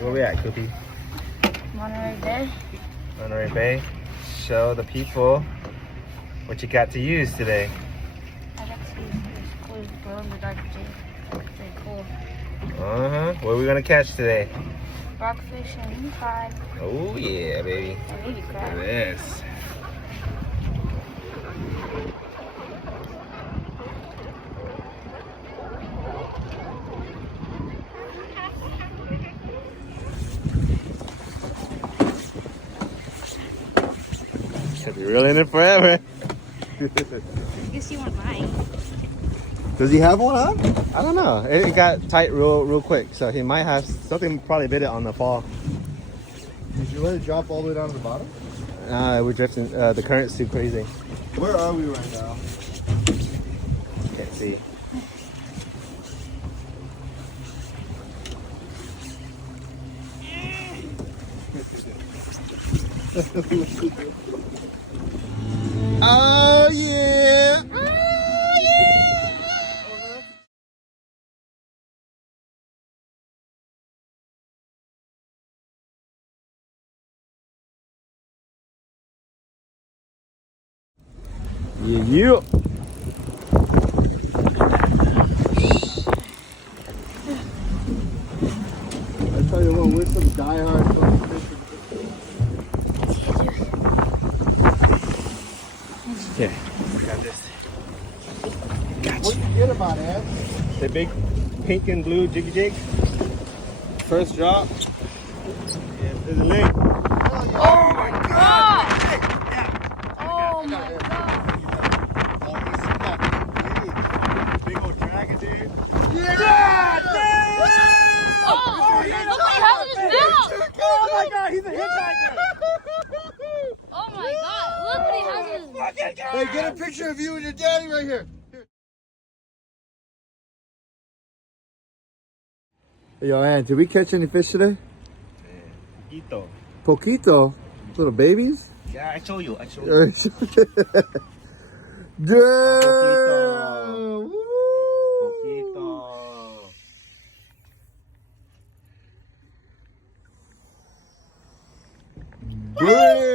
Where we at, Koopy? Monterey Bay. Monterey Bay. Show the people what you got to use today. I got to use this cool glow in the dark jig. It's pretty cool. What are we gonna catch today? Rockfish and Lingcod. Oh yeah, baby. And maybe Look crab. at this. Should be reeling it forever. I guess you want mine. Does he have one on? I don't know. It got tight real quick, so he might have something. Probably bit it on the fall. Did you let it drop all the way down to the bottom? We're drifting. The current's too crazy. Where are we right now? Can't see. Oh yeah! Oh yeah! Yeah. I tell you what, we're some diehard fucking fishers. Yeah, got this. What'd you get about it? The big pink and blue jiggy jig. First drop. Yeah, there's a link. Oh my god! Oh my god! Big old dragon, dude. Yeah! Oh! How did it mouth? Oh my god, he's a hitchhiker! Oh my god! Look what he has in his... Hey, get a picture of you and your daddy right here. Yo, man, did we catch any fish today? Poquito. Poquito? Little babies? Yeah, I show you. Damn! Poquito. Woo! Poquito. Damn!